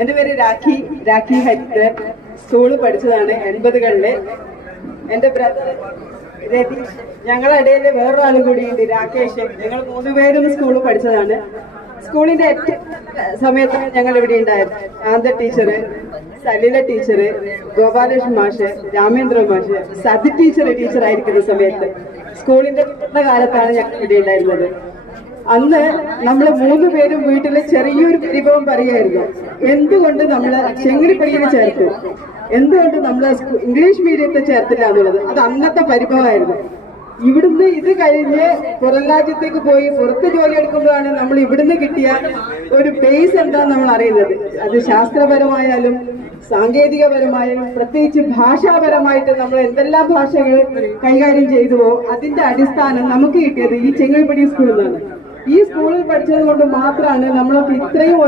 എന്റെ പേര് രാഖി ഹരിദ്രൻ. സ്കൂളിൽ പഠിച്ചതാണ് 80കളില്. എന്റെ ബ്രദർ രതീഷ്, ഞങ്ങളുടെ ഇടയിൽ വേറൊരാളും കൂടിയുണ്ട്, രാകേഷ്. ഞങ്ങൾ 3 പേരും സ്കൂളിൽ പഠിച്ചതാണ്. സ്കൂളിന്റെ സമയത്ത് ഞങ്ങൾ ഇവിടെ ഉണ്ടായിരുന്നു. ആന്ത ടീച്ചറ്, സലീല ടീച്ചറ്, ഗോപാലകൃഷ്ണൻ മാഷ്, രാമേന്ദ്ര മാഷ്, സതി ടീച്ചറായിരിക്കുന്ന സമയത്ത് സ്കൂളിന്റെ കാലത്താണ് ഞങ്ങൾ ഇവിടെ ഉണ്ടായിരുന്നത്. അന്ന് നമ്മൾ 3 പേരും വീട്ടില് ചെറിയൊരു പരിഭവം പറയുമായിരുന്നു. എന്തുകൊണ്ട് നമ്മള് ചെങ്ങടിപ്പടിയിൽ ചേർത്തു, എന്തുകൊണ്ട് നമ്മള് ഇംഗ്ലീഷ് മീഡിയത്തെ ചേർത്തില്ല എന്നുള്ളത്. അത് അന്നത്തെ പരിഭവമായിരുന്നു. ഇവിടുന്ന് ഇത് കഴിഞ്ഞ് പുറം രാജ്യത്തേക്ക് പോയി പുറത്ത് ജോലി എടുക്കുമ്പോഴാണ് നമ്മൾ ഇവിടുന്ന് കിട്ടിയ ഒരു ബേസ് എന്താന്ന് നമ്മൾ അറിയുന്നത്. അത് ശാസ്ത്രപരമായാലും സാങ്കേതികപരമായാലും പ്രത്യേകിച്ച് ഭാഷാപരമായിട്ട് നമ്മൾ എന്തെല്ലാം ഭാഷകൾ കൈകാര്യം ചെയ്തുവോ അതിന്റെ അടിസ്ഥാനം നമുക്ക് കിട്ടിയത് ഈ ചെങ്ങൽപ്പടി സ്കൂളിൽ നിന്നാണ്. ഈ സ്കൂളിൽ പഠിച്ചത് കൊണ്ട് മാത്രമാണ് നമ്മളൊക്കെ ഇത്രയും